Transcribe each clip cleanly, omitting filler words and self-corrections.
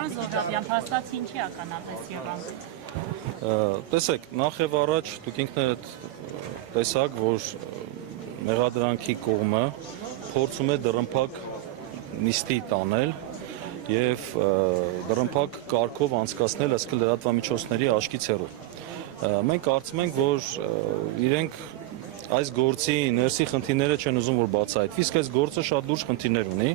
Պարոն Զոհրաբյան, փաստացի ինչի ականատես եղանք։ Տեսեք, նախ եւ առաջ դուք ինքներդ տեսաք, որ մեղադրանքի կողմը փորձում է դռնփակ նիստի տանել եւ դռնփակ կարգով անցկացնել ըստ լրատվամիջոցների աչքից հեռու։ Մենք կարծում ենք, որ իրենք այս գործի ներսի խնդիրները չեն ուզում որ բացահայտվի, իսկ այս գործը շատ լուրջ խնդիրներ ունի։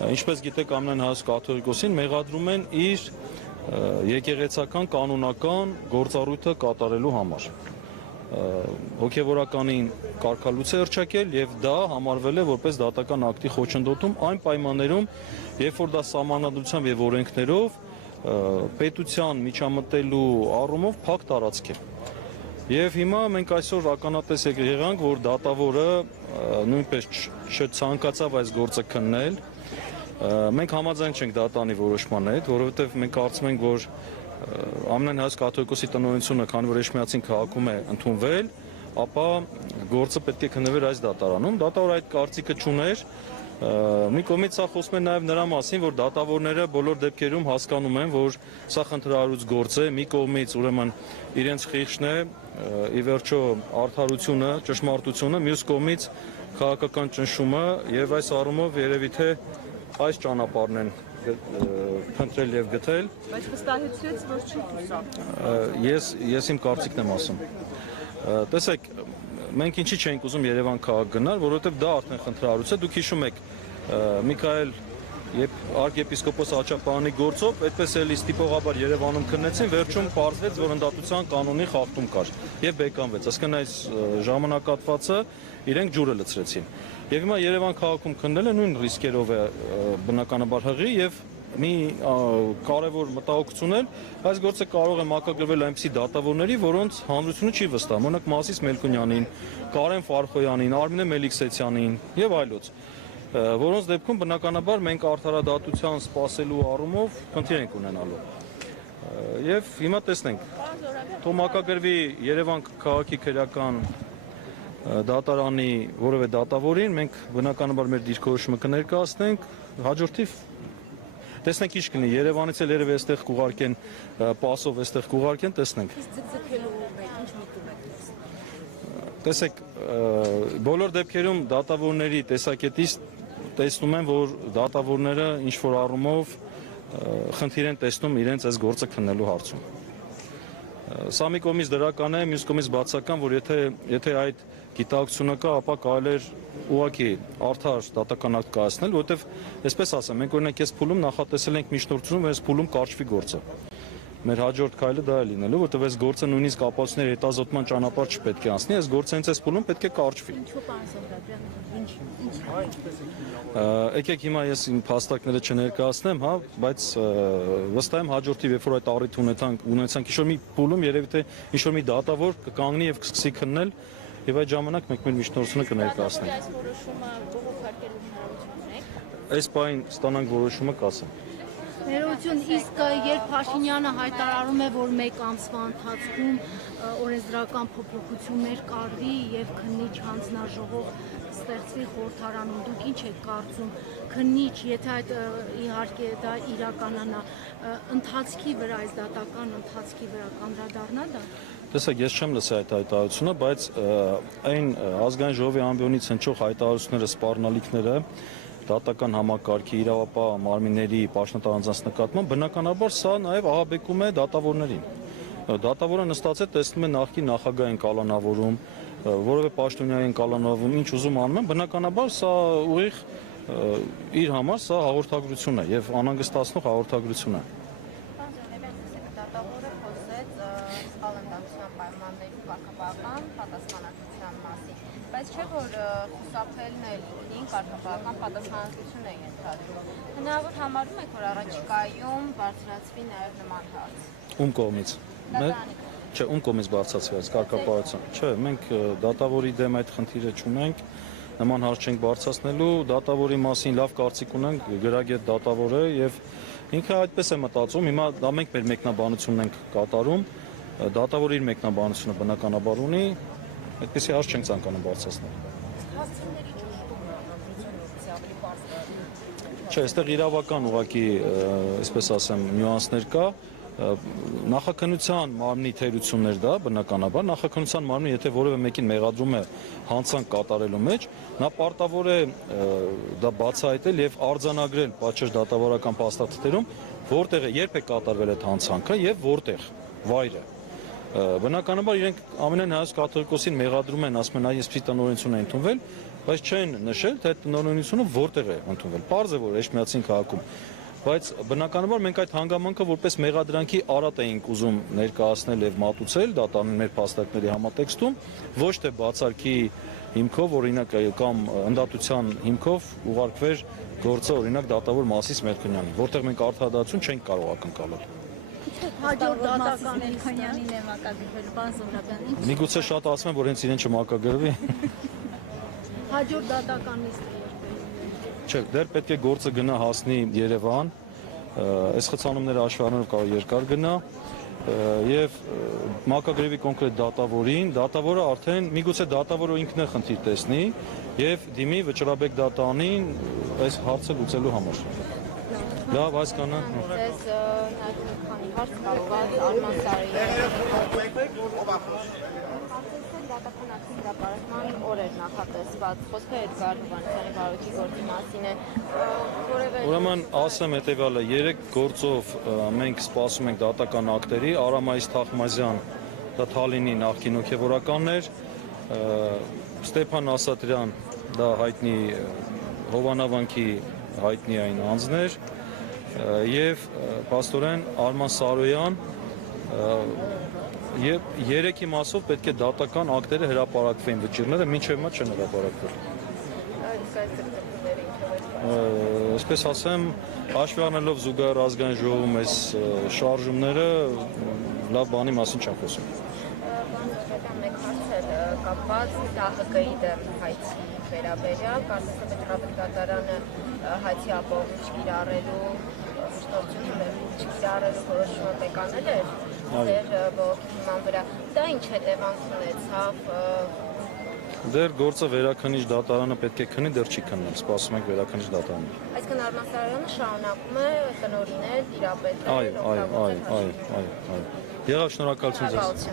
Ինչպես գիտեք, Ամենայն Հայոց կաթողիկոսին մեղադրում են իր եկեղեցական կանոնական գործառույթը կատարելու համար։ Հոգևորականին կարգալույց է հռչակել եւ դա համարվել է որպես դատական ակտի խոչընդոտում այն պայմաններում, երբ որ դա սահմանադրությամբ եւ օրենքներով պետության միջամտելու առումով փակ տարածք է։ Եվ հիմա մենք այսօր ականատես եղանք, որ դատավորը նույնպես չցանկացավ այս գործը քննել։ Մենք համաձայն չենք դատանի որոշման հետ, որովհետև մենք կարծում ենք, որ Ամենայն Հայոց կաթողիկոսի տնօրինությունը, քանի որ Էջմիածին քաղաքում է ընդունվել, ապա գործը պետք է քննվեր այս դատարանում։ Դատավորը այդ կարծիքը չուներ։ Մի կողմից սա խոսում է նաև նրա մասին, որ դատավորները բոլոր դեպքերում հասկանում են, որ սա խնդրահարույց գործ է, մի կողմից ուրեմն իրենց խիղճն է, ի վերջո արդարությունը, ճշմարտությունը, մյուս կողմից քաղաքական ճնշումը եւ այս առումով երևի թե այս ճանապարհն են փնտրել եւ գտել։ Բայց վստահեցրեց, որ չի հուսա։ Ես իմ կարծիքն եմ ասում։ Տեսեք, մենք ինչի չենք ուզում Երևան քաղաք գնալ, որովհետեւ դա արդեն խնդրահարույց է։ Դուք հիշում եք Միքայել arczepiskopos Աչապարյանի գործով, այդպես էլի ստիպողաբար Երևանում քննեցին, վերջում պարզվեց, որ ընդդատության կանոնի խախտում կար եւ բեկանվեց։ Այսինքն այս ժամանակատվածը իրենք ջուրը լցրեցին։ Եվ հիմա Երևան քաղաքում քննելը նույն ռիսկերով է բնականաբար հղի եւ մի կարևոր մտահոգություն է, այս գործը կարող է մակագրվել այնպիսի դատավորների, որոնց հանրությունը չի վստահում, օրինակ Մասիս Մելքոնյանին, Կարեն Ֆարխոյանին, Արմինե Մելիքսեցյանին եւ այլոց, որոնց դեպքում բնականաբար մենք արդարադատության սպասելու առումով խնդիր ենք ունենալու։ Եվ հիմա տեսնենք, թող մակագրվի Երևան քաղաքի քրեական դատարանի որևէ դատավորին, մենք բնականաբար մեր դիրքորոշումը կներկայացնենք, հաջորդիվ տեսնենք ինչ կլինի, Երևանից էլ երևի այստեղ կուղարկեն, պասով այստեղ կուղարկեն, տեսնենք։ Տեսեք, բոլոր դեպքերում դատավորների տեսակետից տեսնում են, որ դատավորները ինչ-որ առումով խնդիր են տեսնում իրենց այս գործը քննելու հարցում։ Սա մի կողմից դրական է, մյուս կողմից բացական, որ եթե այդ գիտակցությունը կա, ապա կարելի է ուղղակի արդար դատական ակտ կայացնել, որովհետև այսպես ասեմ, մենք օրինակ այս փուլում նախատեսել ենք միջնորդություն, որ այս փուլում կարճվի գործը։ Մեր հաջորդ քայլը դա է լինելու, որովհետև այս գործը նույնիսկ ապացույցների հետազոտման ճանապարհ չպետք է անցնի, այս գործը հենց այս փուլում պետք է կարճվի։ Ինչու պարոն Զոհրաբյան, Եկեք հիմա ես իմ փաստարկները չներկայացնեմ, հա, բայց վստահ եմ հաջորդիվ երբ որ այդ առիթ ունեցանք ինչ-որ մի փուլում երևի թե ինչ-որ մի դատավոր կկանգնի եւ կսկսի քննել եւ այդ ժամանակ մենք մեր միջնորդությունը կներկայացնենք։ Այս որոշումը բողոքարկելու հնարավորություն ունեք։ Այս բային ստանանք որոշումը կասեմ։ Ներողություն, իսկ երբ Փաշինյանը հայտարարում է, որ մեկ ամսվա ընթացքում օրենսդրական փոփոխություններ կարվի եւ քննիչ հանձնաժողով ստեղծվի խորհրդարանում, դուք ինչ եք կարծում, քննիչ, եթե այդ իհարկե դա իրականանա, ընթացքի վրա, այս դատական ընթացքի վրա կանդրադառնա դա։ Տեսեք, ես չեմ լսել այդ հայտարարությունը, բայց այն ազգային ժողովի ամբիոնից հնչող հայտարարությունները, սպառնալիքները դատական համակարգի իրավապահ մարմինների պաշտոնատարանձանց նկատմամբ բնականաբար սա նաև ահաբեկում է դատավորներին։ Դատավորը նստած է տեսնում է նախկին նախագահային կալանավորում, որևէ պաշտոնյային կալանավորում, ինչ ուզում անում են, բնականաբար սա ուղիղ իր համար սա հաղորդագրություն է եւ անհանգստացնող հաղորդագրություն է։ Դատավորը խոսեց սպալնդամության պայմանների կարգապահական պատասխանատվության մասին, բայց չէ որ խուսափելն էլ ունին կարգապահական պատասխանատվություն է ենթադրում։ Հնարավոր համարում եք, որ առաջիկայում բարձրացվի նաև նման հարց։ Ում կողմից։ Չէ, ում կողմից բարձրացվի այս կարգապահություն։ Չէ, մենք դատավորի դեմ այդ խնդիրը չունենք, նման հարց չենք բարձրացնելու, դատավորի մասին լավ կարծիք ունենք, գրագետ դատավոր է եւ ինքը այդպես է մտածում, հիմա դա մենք մեր մեկնաբանությունն ենք կատարում, դատավորի իր մեկնաբանությունը բնականաբար ունի, այդպեսի հարց չենք ցանկանում բարձրացնել։ Չէ, այստեղ իրավական ուղղակի, այսպես ասեմ, նյուանսներ կա։ Նախաքննության մարմնի թերություններ դա բնականաբար, նախաքննության մարմնը եթե որևէ մեկին մեղադրում է հանցանք կատարելու մեջ, նա պարտավոր է դա բացահայտել եւ արձանագրել պատշաճ դատավարական փաստաթղթերում, որտեղ է, երբ է կատարվել այդ հանցանքը եւ որտեղ, վայրը։ Բնականաբար իրենք ամենայն հայոց կաթողիկոսին մեղադրում են, ասում են, այ այսպիսի տնօրինություն է ընդունվել, բայց չեն նշել, թե այդ տնօրինությունը որտեղ է ընդունվել։ Պարզ է, որ Էջմիածին քաղաքում, բայց բնականաբար մենք այդ հանգամանքը որպես մեղադրանքի արատ էինք ուզում ներկայացնել եւ մատուցել դատարանի մեր փաստարկների համատեքստում, ոչ թե բացարկի հիմքով, օրինակ կամ ընդդատության հիմքով ուղարկվեր գործը, օրինակ դատավոր Մասիս Մելքոնյանին, որտեղ մենք արդարադատություն չենք կարող ակնկալել։ Հաջորդ դատական Մելքոնյանին է մակագրվել, բան Զոհրաբյանին։ Միգուցե շատ ասում են, որ հենց իրեն չմակագրվի։ Հաջորդ դատական նիստը Չէ, դեռ պետք է գործը գնա հասնի Երևան, այս խցանումները հաշվառնելով կարող երկար գնա եւ մակագրեվի կոնկրետ դատավորին, դատավորը արդեն միգուցե դատավորը ինքն է խնդիր տեսնի եւ դիմի Վճռաբեկ դատարանին այս հարցը լուծելու համար։ Լավ, այսքանը։ Ձեզ նաև մի քանի հարց կարողացած Արման Սարոյանը դատական ակտի հրապարակման օրեր նախատեսված խոսքը Էդգար Հովհաննիսյանի վարույթի գործի մասին է որևէ Ուրեմն ասեմ հետեւյալը 3 գործով մենք սպասում ենք դատական ակտերի Արամայիս Թախմազյան դա Թալինի նախկին հոգևորականն էր Ստեփան Ասատրյան դա հայտնի Հովանավանքի հայտնի այն անձներ եւ պաստորեն Արման Սարոյան եւ 3-ի մասով պետք է դատական ակտերը հրապարակվեն վճիրները մինչեւ հիմա չեն հրապարակվել Այսպես ասեմ հաշվի առնելով զուգահեռ ազգային ժողովում այս շարժումները լավ բանի մասին չեմ խոսում մեկ հարց էր կապված ԴՀԿ-ի դեմ հայցի վերաբերյալ կարծես թե Վճռաբեկ դատարանը հայցի ապահովում չկիրառելու չկիրառելու որոշումը մեկանել էր ձեր բողոքի հիման վրա դա ինչ հետևանք ունեցավ Դեռ գործը վերաքննիչ դատարանը պետք է քննի, դեռ չի քննել, սպասում ենք վերաքննիչ դատարանը Այսինքն Արման Սարոյանը շարունակում է տնօրինել, տիրապետել, Այո, եղավ շնորհակալություն ձեզ